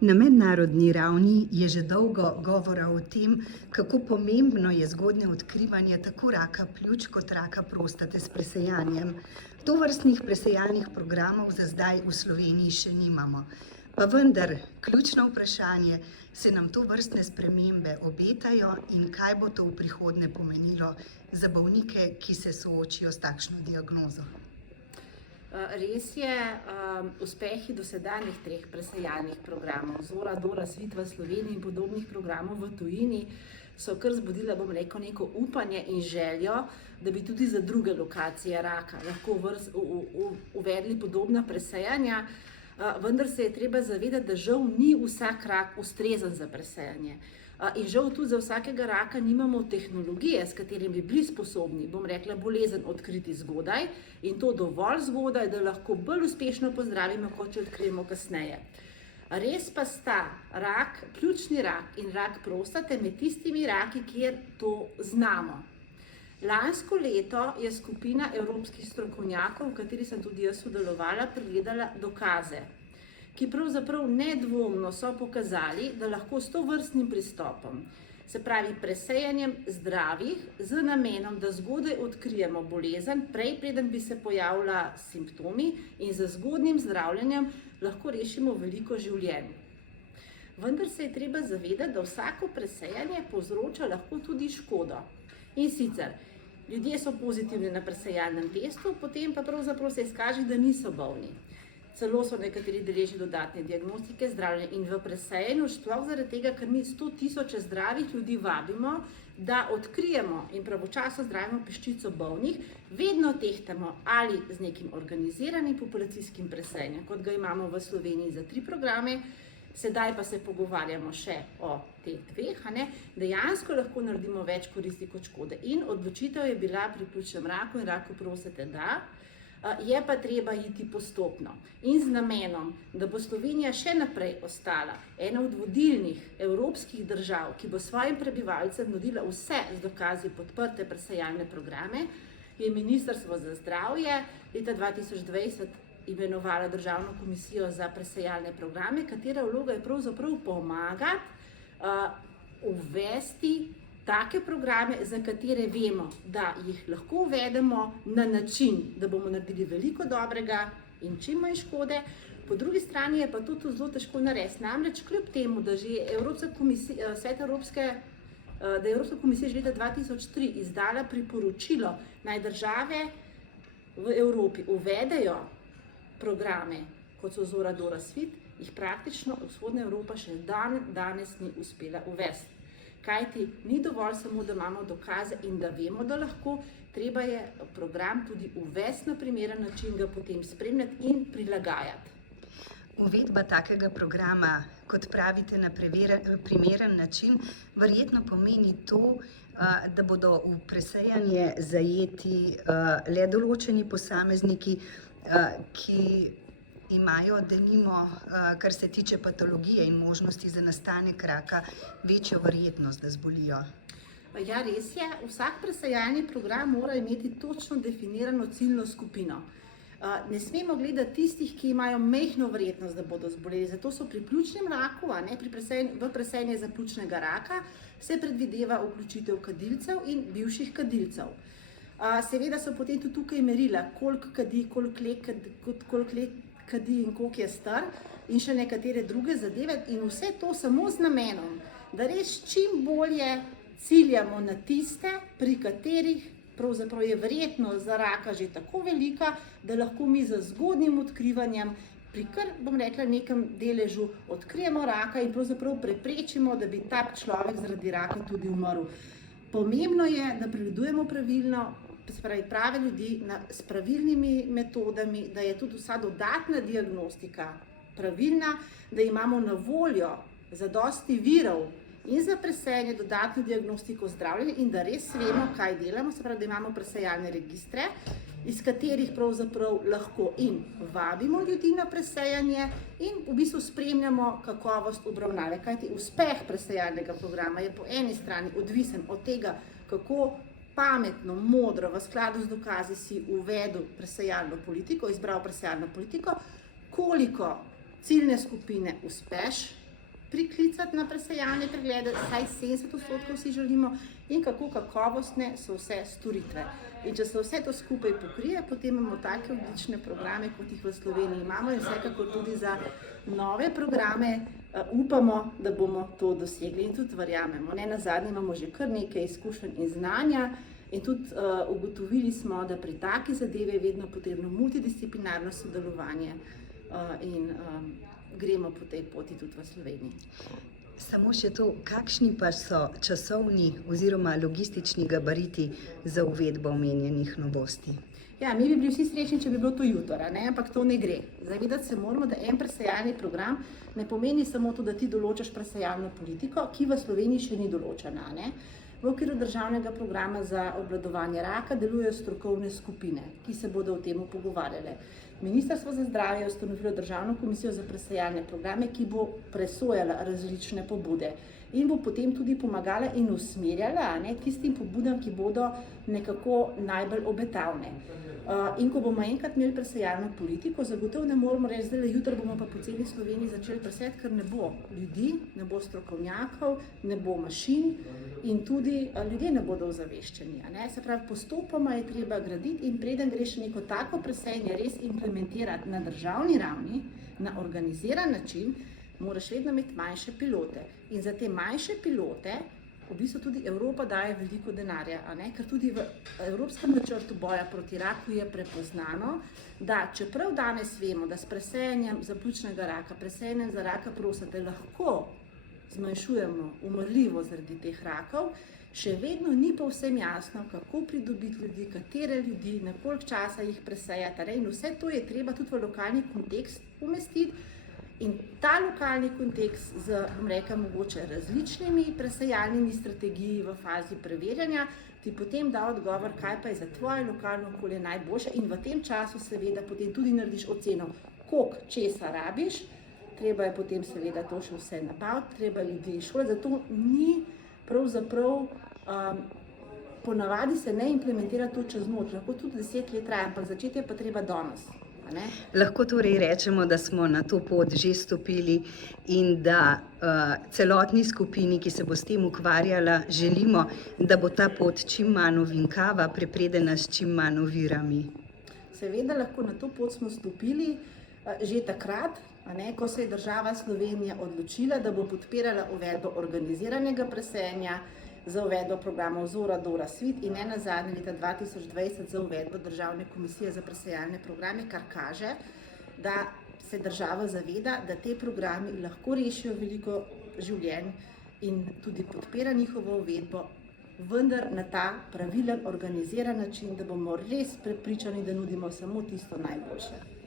Na mednarodni ravni je že dolgo govora o tem, kako pomembno je zgodnje odkrivanje tako raka pljuč kot raka prostate s presejanjem. Tovrstnih presejalnih programov za zdaj v Sloveniji še nimamo. Pa vendar, ključno vprašanje, se nam tovrstne spremembe obetajo in kaj bo to v prihodnje pomenilo za bolnike, ki se soočijo s takšno diagnozo? Res je, uspehi dosedanjih 3 presejalnih programov, Zora, Dora, Svit v Sloveniji in podobnih programov v tujini, so kar zbudila, neko upanje in željo, da bi tudi za druge lokacije raka lahko uvedli podobna presejanja, vendar se je treba zavedati, da žal ni vsak rak ustrezen za presejanje. In žal tudi za vsakega raka nimamo tehnologije, s katerim bi bili sposobni, bolezen odkriti zgodaj in to dovolj zgodaj, da lahko bolj uspešno pozdravimo, kot če odkrijemo kasneje. Res pa sta pljučni rak in rak prostate med tistimi raki, kjer to znamo. Lansko leto je skupina evropskih strokovnjakov, v kateri sem tudi jaz sodelovala, pregledala dokaze, ki pravzaprav nedvomno so pokazali, da lahko s tovrstnim pristopom, se pravi presejanjem zdravih, z namenom, da zgodaj odkrijemo bolezen, prej preden bi se pojavila simptomi, in z zgodnjim zdravljenjem lahko rešimo veliko življenj. Vendar se je treba zavedati, da vsako presejanje povzroča lahko tudi škodo. In sicer, ljudje so pozitivni na presejalnem testu, potem pa pravzaprav se izkaže, da niso bolni. Celo so nekateri deležni dodatne diagnostike, zdravljenja in v presejanju, sploh zaradi tega, ker mi 100 000 zdravih ljudi vabimo, da odkrijemo in pravočasno zdravimo peščico bolnih, vedno tehtamo ali z nekim organiziranim populacijskim presejanjem, kot ga imamo v Sloveniji za 3 programe, sedaj pa se pogovarjamo še o teh 2, dejansko lahko naredimo več koristi kot škode. In odločitev je bila pri pljučnem raku in raku prostate, da je pa treba iti postopno in z namenom, da bo Slovenija še naprej ostala ena od vodilnih evropskih držav, ki bo svojim prebivalcem nudila vse z dokazi podprte presejalne programe, je Ministrstvo za zdravje leta 2020 imenovalo Državno komisijo za presejalne programe, katera vloga je pravzaprav pomagati uvesti take programe, za katere vemo, da jih lahko uvedemo na način, da bomo naredili veliko dobrega in čim manj škode. Po drugi strani je pa to zelo težko narediti. Namreč kljub temu, da že Evropska komisija že leta 2003 izdala priporočilo, naj države v Evropi uvedejo programe, kot so Zora, Dora, Svit, jih praktično vzhodna Evropa še danes ni uspela uvesti. Kajti ni dovolj samo, da imamo dokaze in da vemo, da lahko, treba je program tudi uvesti na primeren način, ga potem spremljati in prilagajati. Uvedba takega programa, kot pravite, na primeren način, verjetno pomeni to, da bodo v presejanje zajeti le določeni posamezniki, ki imajo denimo, kar se tiče patologije in možnosti za nastanek raka, večjo verjetnost, da zbolijo. Ja, res je, vsak presejalni program mora imeti točno definirano ciljno skupino. Ne smemo gledati tistih, ki imajo majhno verjetnost, da bodo zboleli. Zato so pri pljučnem raku, v presejanje za pljučnega raka, se predvideva vključitev kadilcev in bivših kadilcev. Seveda so potem tudi tukaj merila, koliko kadi, koliko let kadi in koliko je star in še nekatere druge zadeve, in vse to samo z namenom, da res čim bolje ciljamo na tiste, pri katerih pravzaprav je verjetnost za raka že tako velika, da lahko mi z zgodnjim odkrivanjem pri nekem deležu odkrijemo raka in pravzaprav preprečimo, da bi ta človek zaradi raka tudi umrl. Pomembno je, da pregledujemo pravilno, se pravi prave ljudi s pravilnimi metodami, da je tudi vsa dodatna diagnostika pravilna, da imamo na voljo zadosti virov in za presejanje, dodatno diagnostiko, zdravljenje in da res vemo, kaj delamo, se pravi, da imamo presejalne registre, iz katerih pravzaprav lahko in vabimo ljudi na presejanje in v bistvu spremljamo kakovost obravnave. Kajti uspeh presejalnega programa je po eni strani odvisen od tega, kako pametno, modro, v skladu z dokazi si uvedel presejalno politiko, izbral presejalno politiko, koliko ciljne skupine uspeš priklicati na presejalne preglede, vsaj 70% si želimo, in kako kakovostne so vse storitve. In če se vse to skupaj pokrije, potem imamo take odlične programe, kot jih v Sloveniji imamo, in vsekakor tudi za nove programe upamo, da bomo to dosegli in tudi verjamemo. Ne nazadnje imamo že kar nekaj izkušenj in znanja in tudi ugotovili smo, da pri taki zadevi je vedno potrebno multidisciplinarno sodelovanje in gremo po tej poti tudi v Sloveniji. Samo še to, kakšni pa so časovni oziroma logistični gabariti za uvedbo omenjenih novosti? Ja, mi bi bili vsi srečni, če bi bilo to jutro, ampak to ne gre. Zavedati se moramo, da en presejalni program ne pomeni samo to, da ti določaš presejalno politiko, ki v Sloveniji še ni določena. V okviru državnega programa za obvladovanje raka delujejo strokovne skupine, ki se bodo o tem pogovarjale. Ministrstvo za zdravje je ustanovilo državno komisijo za presejalne programe, ki bo presojala različne pobude in bo potem tudi pomagala in usmerjala tistim pobudam, ki bodo nekako najbolj obetavne. In ko bomo enkrat imeli presejalno politiko, zagotovo ne moramo reči, zdaj jutri bomo pa po celi Sloveniji začeli presejati, ker ne bo ljudi, ne bo strokovnjakov, ne bo mašin in tudi ljudje ne bodo ozaveščeni. Se pravi, postopoma je treba graditi in preden greš neko tako presejanje res implementirati na državni ravni, na organiziran način, moraš vedno imeti manjše pilote. In za te manjše pilote v bistvu tudi Evropa daje veliko denarja, ker tudi v Evropskem načrtu boja proti raku je prepoznano, da čeprav danes vemo, da s presejanjem za pljučnega raka, presejanjem za raka prostate lahko zmanjšujemo umrljivost zaradi teh rakov, še vedno ni povsem jasno, kako pridobiti ljudi, katere ljudi, na koliko časa jih presejati. In vse to je treba tudi v lokalni kontekst umestiti. In ta lokalni kontekst z, mogoče različnimi presejalnimi strategiji v fazi preverjanja ti potem da odgovor, kaj pa je za tvoje lokalno okolje najboljše in v tem času seveda potem tudi narediš oceno, koliko česa rabiš, treba je potem seveda to še vse nabaviti, treba ljudi šolati, zato ni pravzaprav, ponavadi se ne implementira to čez noč, lahko tudi 10 let traja, ampak začeti je pa treba danes. Lahko torej rečemo, da smo na to pot že stopili in da celotni skupini, ki se bo s tem ukvarjala, želimo, da bo ta pot čim manj ovinkava, prepredena s čim manj ovirami. Seveda lahko na to pot smo stopili že takrat, ko se je država Slovenija odločila, da bo podpirala uvedbo organiziranega presejanja, za uvedbo programov Zora, Dora, Svit in ne nazadnje leta 2020 za uvedbo državne komisije za presejalne programe, kar kaže, da se država zaveda, da te programi lahko rešijo veliko življenj in tudi podpira njihovo uvedbo, vendar na ta pravilen, organiziran način, da bomo res prepričani, da nudimo samo tisto najboljše.